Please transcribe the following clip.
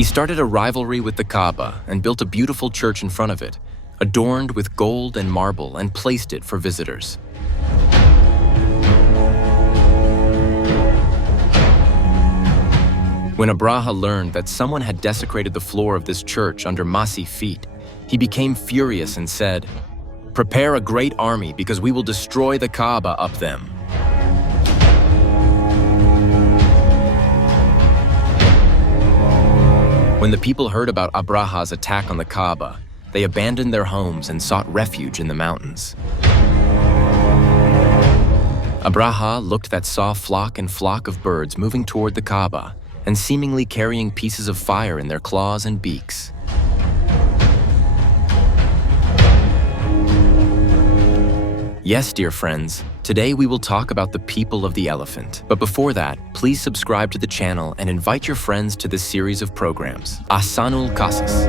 He started a rivalry with the Kaaba and built a beautiful church in front of it, adorned with gold and marble, and placed it for visitors. When Abraha learned that someone had desecrated the floor of this church under Masi's feet, he became furious and said, "Prepare a great army because we will destroy the Kaaba up them." When the people heard about Abraha's attack on the Kaaba, they abandoned their homes and sought refuge in the mountains. Abraha looked that saw flock of birds moving toward the Kaaba and seemingly carrying pieces of fire in their claws and beaks. Yes, dear friends, today we will talk about the people of the elephant. But before that, please subscribe to the channel and invite your friends to this series of programs. Ahsanul Qasas.